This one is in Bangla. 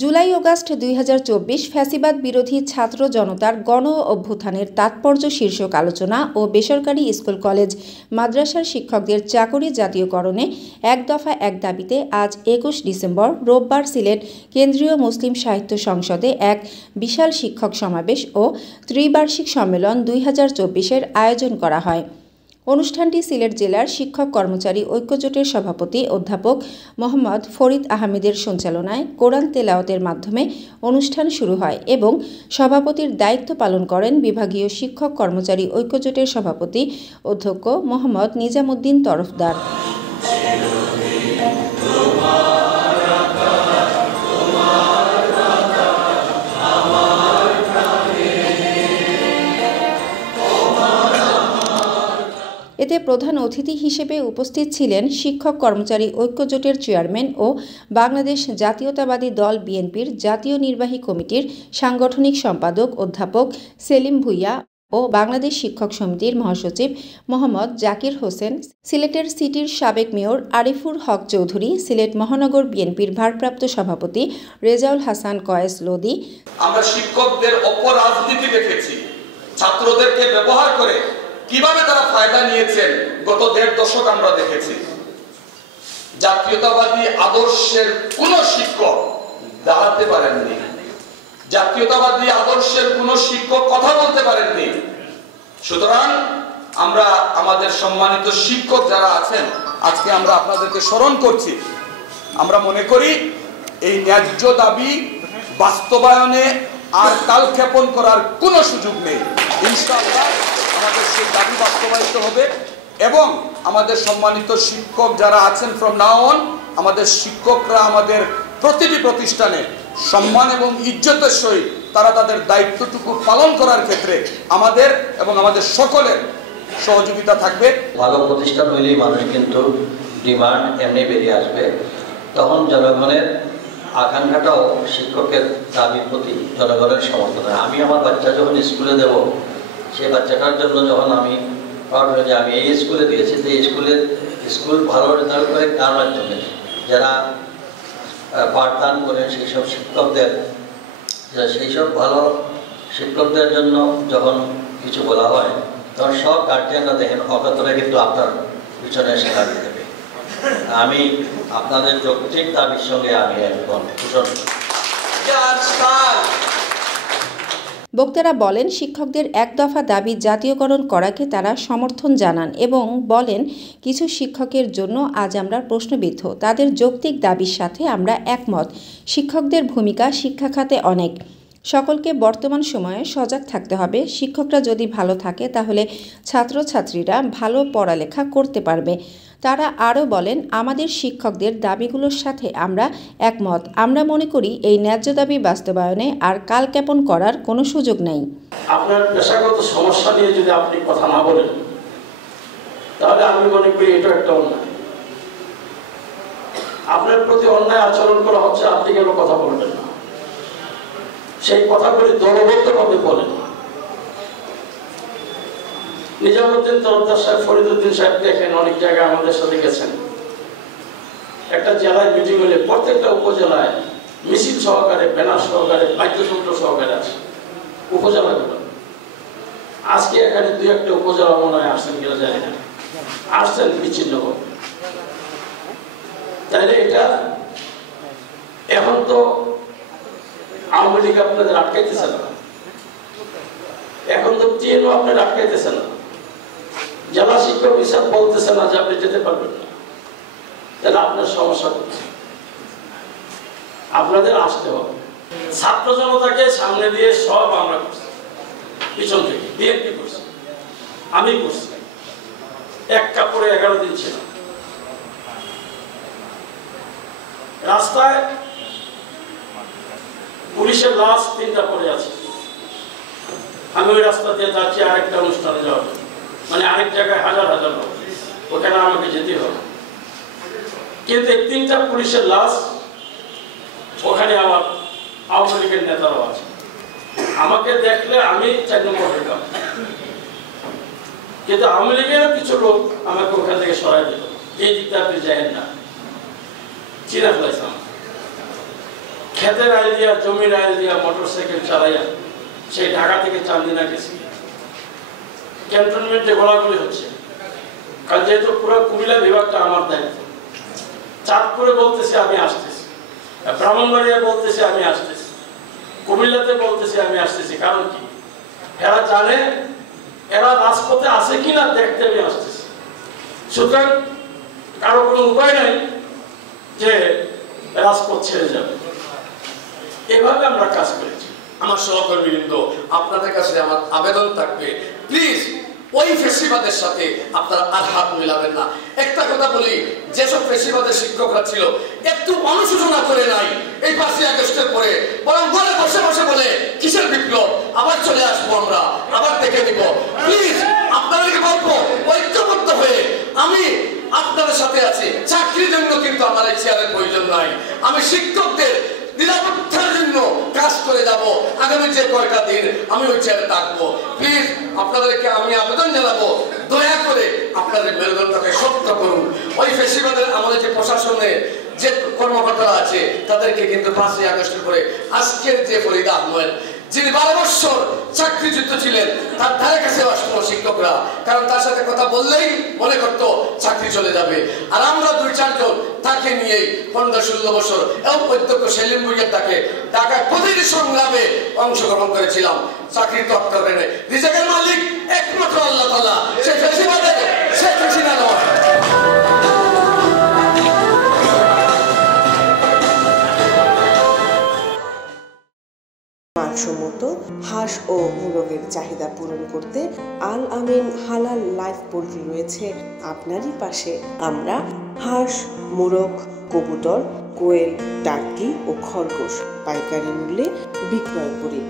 জুলাই আগস্ট ২০২৪ ফ্যাসিবাদ বিরোধী ছাত্র জনতার গণ অভ্যুত্থানের তাৎপর্য শীর্ষক আলোচনা ও বেসরকারি স্কুল কলেজ মাদ্রাসার শিক্ষকদের চাকরি জাতীয়করণে এক দফা এক দাবিতে আজ ২১ ডিসেম্বর রোববার সিলেট কেন্দ্রীয় মুসলিম সাহিত্য সংসদে এক বিশাল শিক্ষক সমাবেশ ও ত্রিবার্ষিক সম্মেলন ২০২৪-এর আয়োজন করা হয়। অনুষ্ঠানটি সিলেট জেলার শিক্ষক কর্মচারী ঐক্যজোটের সভাপতি অধ্যাপক মোহাম্মদ ফরিদ আহমেদের সঞ্চালনায় কোরআন তেলাওয়াতের মাধ্যমে অনুষ্ঠান শুরু হয় এবং সভাপতির দায়িত্ব পালন করেন বিভাগীয় শিক্ষক কর্মচারী ঐক্যজোটের সভাপতি অধ্যক্ষ মোহাম্মদ নিজামুদ্দিন তরফদার। এতে প্রধান অতিথি হিসেবে উপস্থিত ছিলেন শিক্ষক কর্মচারী ঐক্যজোটের চেয়ারম্যান ও বাংলাদেশ জাতীয়তাবাদী দল বিএনপির জাতীয় নির্বাহী কমিটির সাংগঠনিক সম্পাদক অধ্যাপক সেলিম ভুইয়া ও বাংলাদেশ শিক্ষক সমিতির মহাসচিব মোহাম্মদ জাকির হোসেন, সিলেটের সিটির সাবেক মেয়র আরিফুর হক চৌধুরী, সিলেট মহানগর বিএনপির ভারপ্রাপ্ত সভাপতি রেজাউল হাসান কয়েস লোদি। আমরা শিক্ষকদের অপরাজনীতি দেখেছি, ছাত্রদেরকে ব্যবহার করে কিভাবে তারা ফায়দা নিয়েছেন গত ১.৫ দশক আমরা দেখেছি। জাতীয়তাবাদী আদর্শের কোন শিক্ষক দাঁড়াতে পারেননি, জাতীয়তাবাদী আদর্শের কোন শিক্ষক কথা বলতে পারেননি। সুতরাং আমরা আমাদের সম্মানিত শিক্ষক যারা আছেন, আজকে আমরা আপনাদেরকে স্মরণ করছি। আমরা মনে করি এই ন্যায্য দাবি বাস্তবায়নে আর কালক্ষেপণ করার কোনো সুযোগ নেই। ইনশাআল্লাহ আমাদের সেই দাবি বাস্তবায়িত হবে এবং আমাদের সম্মানিত শিক্ষক যারা আছেন ফ্রম নাও অন, আমাদের শিক্ষকরা আমাদের প্রতিটি প্রতিষ্ঠানে সম্মান এবং ইজ্জতের সহিত তারা তাদের দায়িত্বটুকু পালন করার ক্ষেত্রে আমাদের এবং আমাদের সকলের সহযোগিতা থাকবে। ভালো প্রতিষ্ঠান হইলেই মানুষ কিন্তু ডিমান্ড এমনি বেরিয়ে আসবে, তখন জনগণের আকাঙ্ক্ষাটাও শিক্ষকের দাবির প্রতি জনগণের সমর্থন হয়। আমি আমার বাচ্চা যখন স্কুলে দেব, সেই বাচ্চাটার জন্য যখন আমি যে আমি এই স্কুলে দিয়েছি, তো এই স্কুল ভালো রেজাল্ট করে কার মাধ্যমে, যারা পাঠদান করেন সেই সব শিক্ষকদের, সেই সব ভালো শিক্ষকদের জন্য যখন কিছু বলা হয় তখন সব গার্জিয়ানরা দেখেন অকাতরে কিন্তু আপনার পিছনে সাড়া দিয়ে দেবে। আমি আপনাদের যৌক্তিক দাবির সঙ্গে আমি একদম পোষণ করি। বক্তারা বলেন, শিক্ষকদের এক দফা দাবি জাতীয়করণ করাকে তারা সমর্থন জানান এবং বলেন, কিছু শিক্ষকের জন্য আজ আমরা প্রশ্নবিদ্ধ, তাদের যৌক্তিক দাবির সাথে আমরা একমত। শিক্ষকদের ভূমিকা শিক্ষা খাতে অনেক, সকলকে বর্তমান সময়ে সজাগ থাকতে হবে। শিক্ষকরা যদি ভালো থাকে তাহলে ছাত্রছাত্রীরা ভালো পড়ালেখা করতে পারবে। তারা আরও বলেন, আমাদের শিক্ষকদের দাবিগুলোর সাথে আমরা একমত। আমরা মনে করি এই ন্যায্য দাবি বাস্তবায়নে আর কালক্ষেপণ করার কোনো সুযোগ নেই। আপনার পেশাগত সমস্যা নিয়ে যদি আপনি কথা না বলেন তাহলে আমি মনে করি এটা একটা অন্যায়। আপনার প্রতি অন্যায় আচরণ করা হচ্ছে, আপনি কেন কথা বলবেন না? সেই কথাগুলি দলবদ্ধভাবে বলেন। নিজামুদ্দিন তরফদার সাহেব, ফরিদউদ্দিন সাহেব দেখেন অনেক জায়গায় আমাদের সাথে গেছেন। একটা জেলায় মিটিং হলে প্রত্যেকটা উপজেলায় মিছিল সহকারে, ব্যানার সহকারে, বাদ্যযন্ত্র সহকারে আসে উপজেলাগুলো। আজকে এখানে ২-১টা উপজেলা মনে হয় আসছেন কিনা জানি না, আসছেন বিচ্ছিন্নভাবে। তাইলে এটা এখন তো আওয়ামী লীগ আপনাদের আটকাইতেছে না, এখন তো টিএনও আপনার আটকাইতেছে না, জেলা শিক্ষক হিসাব বলতেছে না যে আপনি যেতে পারবেন না। তাহলে আপনার সমস্যা করছে, আপনাদের আসতে হবে। ছাত্র জনতাকে সামনে দিয়ে সব আমরা করছি, পিছন থেকে বিএনপি করছি, আমি করছি। এক কাপড়ে 11 দিন ছিল রাস্তায়, পুলিশের লাশ 3টা পড়ে আছে। আমি ওই রাস্তা দিয়ে যাচ্ছি আরেকটা অনুষ্ঠানে যাওয়ার, মানে আরেক জায়গায় হাজার হাজার লোক, ওখানে আমাকে যেতে হবে। কিন্তু 3টা পুলিশের লাশ, ওখানে আমার আওয়ামী লীগের নেতারাও আছে। আমাকে দেখলে আমি 4 নম্বর হইতাম, কিন্তু আওয়ামী লীগের কিছু লোক আমাকে ওখান থেকে সরাই দিল, এই দিকটা আপনি যাবেন না, চিনা ফেলাইছিলাম। খেতের আইল দিয়া, জমির আইল দিয়া মোটরসাইকেল চালাইয়া সেই ঢাকা থেকে চান্দিনা গেছি। ক্যান্টনমেন্টে গোলাগুলি হচ্ছে, কারণ যেহেতু পুরো কুমিল্লা বিভাগটা আমার দায়িত্ব। চাঁদপুরে বলতেছে আমি আসতেছি, ব্রাহ্মণবাড়িয়া বলতেছে আমি আসতেছি, কুমিল্লাতে বলতেছে আমি আসতেছি। কারণ কি? এরা জানে এরা রাজপথে আছে কিনা দেখতে আমি আসতেছি। সুতরাং কারো কোনো উপায় নাই যে রাজপথ ছেড়ে যাবে। এভাবে আমরা কাজ করেছি। আমার সহকর্মীবৃন্দ, আপনাদের কাছে আমার আবেদন থাকবে, প্লিজ ওই ফেসিবাদের সাথে আপনারা আর হাত মিলাবেন না। একটা কথা বলি, যেসব ফেসিবাদের শিক্ষকরা ছিল একটু অনুশোচনা করে নাই এই 5ই আগস্টের পরে, বরং ঘরে বসে বসে বলে কিসের বিপ্লব, আবার চলে আসবো, আমরা আবার দেখে নিব। প্লিজ আপনাদেরকে বলবো, ঐক্যবদ্ধ হয়ে আমি আপনাদের সাথে আছি। চাকরির জন্য কিন্তু আমার এই চেয়ারের প্রয়োজন নাই। আমি শিক্ষকদের নিরাপত্তার জন্য কাজ করে যাব। আগামী যে কয়টা দিন আমি ওই চেয়ারে থাকবো। প্লিজ আপনাদেরকে আমি আবেদন জানাবো, দয়া করে আপনাদের মেরুদণ্ডটাকে শক্ত করুন। ওই ফেসিবাদের আমাদের যে প্রশাসনে যে কর্মকর্তারা আছে তাদেরকে কিন্তু 5ই আগস্টের পরে আজকের যে ফরিদ আহমেদ, যিনি 12 বছর চাকরিযুক্ত ছিলেন, তার ধারে কাছে আসতো শিক্ষকরা, কারণ তার সাথে কথা বললেই মনে করতো চাকরি চলে যাবে। আর আমরা 2-4 জন তাকে নিয়েই 15-16 বছর এবং অধ্যক্ষ সেলিম ভুইয়ার তাকে ঢাকায় প্রতিটি সংগ্রামে অংশগ্রহণ করেছিলাম। চাকরি তত্ত্ব করে রিজাকের মালিক একমাত্র আল্লাহ তাআলা, সেই ফেসিবাদের শেখ হাসিনা নয়। মানসম্মত হাঁস ও মোরগের চাহিদা পূরণ করতে আল আমিন হালাল লাইফ পোল্ট্রি রয়েছে আপনারই পাশে। আমরা হাঁস, মোরগ, কবুতর, কোয়েল, টার্কি ও খরগোশ পাইকারি মূল্যে বিক্রয় করি।